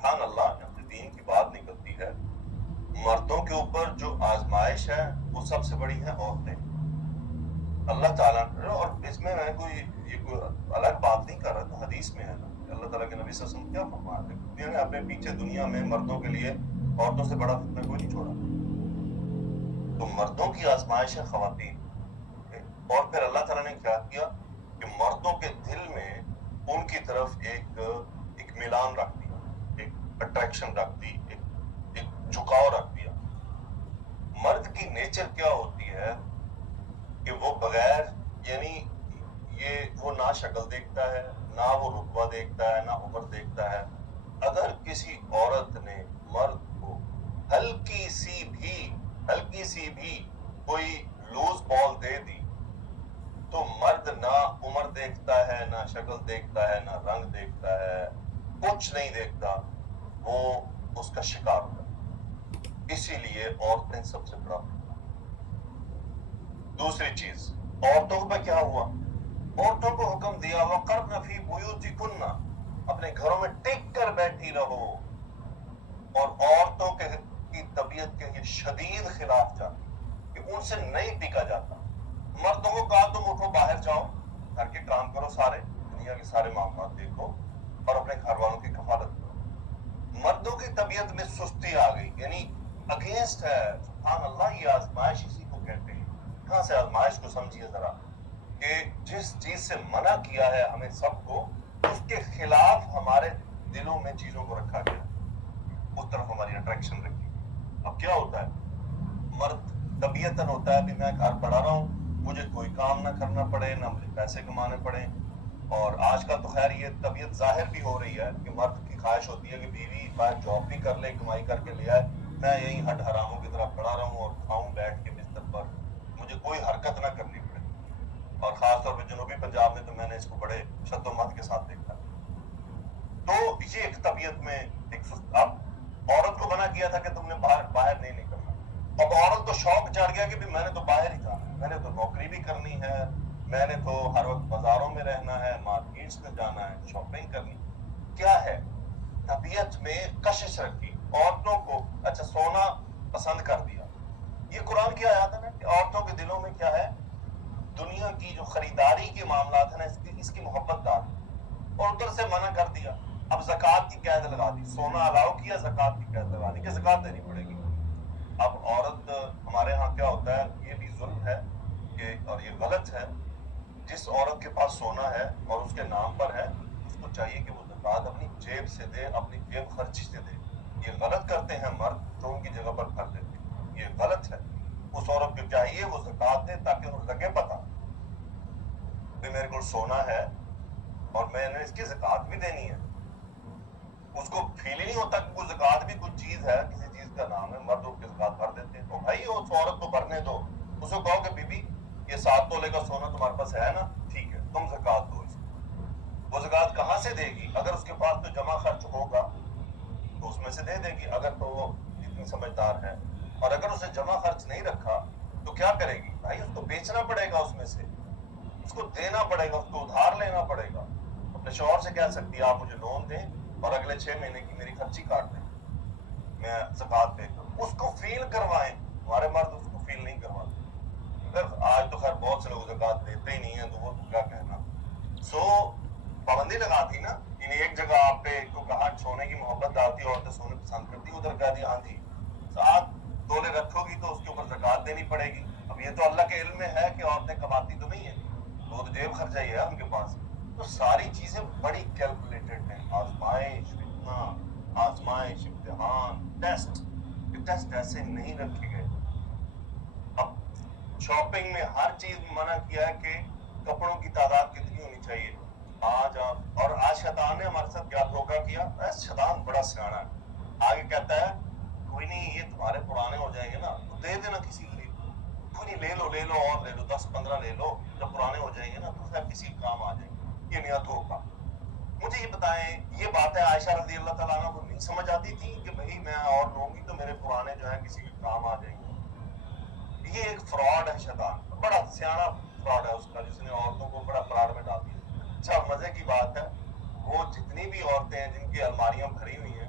سبحان اللہ اپنے دین کی بات نکلتی ہے، مردوں کے اوپر جو آزمائش ہے وہ سب سے بڑی ہے عورتیں. اللہ تعالیٰ اور اس میں میں کوئی الگ بات نہیں کر رہا تھا، حدیث میں ہے نا کہ اللہ تعالیٰ کے نبی صلی اللہ علیہ وسلم کیا فرما رہے ہیں، دنیا نے اپنے پیچھے دنیا میں مردوں کے لیے عورتوں سے بڑا فتنہ کوئی نہیں چھوڑا. تو مردوں کی آزمائش ہے خواتین. اور پھر اللہ تعالیٰ نے کیا کیا کہ مردوں کے دل میں ان کی طرف ایک میلان رکھ دیا، ایک اٹریکشن رکھ دی، ایک جھکاؤ رکھ دیا. مرد کی نیچر کیا ہوتی ہے کہ وہ بغیر یعنی وہ نہ شکل دیکھتا ہے، نہ وہ رتبہ دیکھتا ہے، نہ عمر دیکھتا ہے. اگر کسی عورت نے مرد کو ہلکی سی بھی کوئی لوز بال دے دی تو مرد نہ عمر دیکھتا ہے، نہ شکل دیکھتا ہے، نہ رنگ دیکھتا ہے، کچھ نہیں دیکھتا، وہ اس کا شکار ہوتا ہے. اسی لیے عورتیں سب سے بڑا. دوسری چیز عورتوں پہ کیا ہوا، عورتوں کو حکم دیا وَقَرْنَ فِي بُيُوتِكُنَّ، اپنے گھروں میں ٹک کر بیٹھی رہو. اور عورتوں کی طبیعت کے یہ شدید خلاف جاتی کہ ان سے نہیں ٹکا جاتا. مردوں کو کہا تم اٹھو باہر جاؤ، گھر کے کام کرو، سارے دنیا کے سارے معاملات دیکھو اور اپنے گھر والوں کی کفالت کرو. مردوں کی طبیعت میں سستی آ گئی، یعنی اگینسٹ ہے. سبحان اللہ، یہ آزمائش اسی کو کہتے ہیں. کہاں سے آزمائش کو سمجھیے ذرا کہ جس چیز سے منع کیا ہے ہمیں سب کو، اس کے خلاف ہمارے دلوں میں چیزوں کو رکھا گیا، اس طرف ہماری اٹریکشن رکھی. اب کیا ہوتا ہے، مرد طبیعتاً ہوتا ہے کہ میں گھر پڑا رہا ہوں، مجھے کوئی کام نہ کرنا پڑے، نہ مجھے پیسے کمانے پڑے. اور آج کل تو خیر یہ طبیعت ظاہر بھی ہو رہی ہے کہ مرد کی خواہش ہوتی ہے کہ بیوی باہر جاب بھی کر لے، کمائی کر کے لے آئے، میں یہیں ہٹ حراموں کی طرح پڑا رہوں اور کھاؤں بیٹھ کے بستر پر، مجھے کوئی حرکت نہ کرنی پڑے. اور خاص طور پہ جنوبی پنجاب میں تو میں نے اس کو بڑے شد و مت کے ساتھ دیکھا. تو یہ ایک طبیعت میں اب عورت کو منع کیا تھا کہ تم نے باہر نہیں نکلنا. اب عورت کو شوق چڑھ گیا کہ بھی میں نے تو باہر ہی جانا ہے، میں نے تو نوکری بھی کرنی ہے، میں نے تو ہر وقت بازاروں میں رہنا ہے، مارکیٹس میں جانا ہے، شاپنگ کرنی. کیا ہے، طبیعت میں کشش رکھی عورتوں کو. اچھا سونا پسند کر دیا. یہ قرآن کی آیات ہے نا کہ عورتوں کے دلوں میں کیا ہے، دنیا کی جو خریداری کے معاملات ہیں نا اس کی محبت ڈال دی اور ادھر سے منع کر دیا. اب زکوٰۃ کی قید لگا دی، سونا الاؤ کیا، زکوٰۃ کی قید لگا دی کہ زکوٰۃ دینی پڑے گی. اب عورت ہمارے ہاں کیا ہوتا ہے، یہ بھی ظلم ہے کہ اور یہ غلط ہے، جس عورت کے پاس سونا ہے اور اس کے نام پر ہے اس کو چاہیے کہ وہ زکوٰۃ اپنی جیب سے دے، اپنی جیب خرچی سے دے. یہ غلط کرتے ہیں مرد جو ان کی جگہ پر کر دیتے ہیں، یہ غلط ہے. اس عورت کو چاہیے وہ زکوٰۃ دے تاکہ انہیں لگے پتہ کہ میرے کو سونا ہے اور میں نے اس کی زکوٰۃ بھی دینی ہے. اس کو فیل ہی نہیں ہوتا کہ وہ زکوٰۃ بھی کچھ چیز ہے، کسی چیز کا نام ہے. مرد اس کی زکوٰۃ بھر دیتے ہیں. تو بھائی اس عورت کو بھرنے دو، اس کو کہو کہ بی بی یہ 7 تولے کا سونا تمہارے پاس ہے نا، ٹھیک ہے تم زکوٰۃ دو اس کو. وہ زکوٰۃ کہاں سے دے گی؟ اگر اس کے پاس تو جمع خرچ ہوگا تو اس میں سے دے دے گی، اگر تو وہ اتنی سمجھدار ہے. اور اگر اسے جمع خرچ نہیں رکھا تو کیا کرے گی؟ بھائی اس کو بیچنا پڑے گا، اس میں سے اس کو دینا پڑے گا، اس کو ادھار لینا پڑے گا. اپنے شوہر سے کہہ سکتی ہے آپ مجھے لون دیں اور اگلے 6 مہینے کی میری خرچی کاٹ دیں، میں زکوٰۃ پے کروں. اس کو فیل کروائیں. ہمارے مرد اس کو فیل نہیں کرواتے. آج تو خیر بہت سے لوگ زکوٰۃ دیتے ہی نہیں ہیں تو وہ کیا کہنا. سو پابندی لگا دی نا، یعنی ایک جگہ آپ پہ کو کہا سونے کی محبت آتی ہے، عورتیں سونے پسند کرتی، ادھر کہہ دیا ہاں جی 7 تولے رکھو گی تو اس کے اوپر زکوٰۃ دینی پڑے گی. اب یہ تو اللہ کے علم میں ہے کہ عورتیں کماتی تو نہیں ہیں، وہ تو جیب خرچہ ہی ہے ان کے پاس. تو ساری چیزیں بڑی کیلکولیٹڈ ہیں. آزمائش، فتنہ، آزمائش، امتحان، ٹیسٹ. یہ ٹیسٹ ایسے نہیں رکھے گئے. اب شاپنگ میں ہر چیز منع کیا ہے کہ کپڑوں کی تعداد کتنی ہونی چاہیے. اور آج شیطان نے ہمارے ساتھ کیا دھوکہ کیا. شیطان بڑا سیانا ہے. آگے کہتا ہے کوئی نہیں یہ تمہارے پرانے ہو جائیں گے نا تو دے دینا کسی کو. کوئی نہیں، لے لو اور لے لو، 10-15 لے لو، جب پرانے ہو جائیں گے نا تو پھر کسی کام آ جائیں گے. یہ نیا دھوکہ. مجھے یہ بتائیں، یہ باتیں عائشہ رضی اللہ تعالیٰ عنہ کو نہیں سمجھ آتی تھی کہ بھئی میں اور لوں گی تو میرے پرانے جو ہیں کسی کے کام آ جائیں گے؟ یہ ایک فراڈ ہے. شیطان بڑا سیانا فراڈ ہے اس کا، جس نے عورتوں کو بڑا فراڈ میں ڈال دیا. اچھا مزے کی بات ہے، وہ جتنی بھی عورتیں ہیں جن کی الماریاں بھری ہوئی ہیں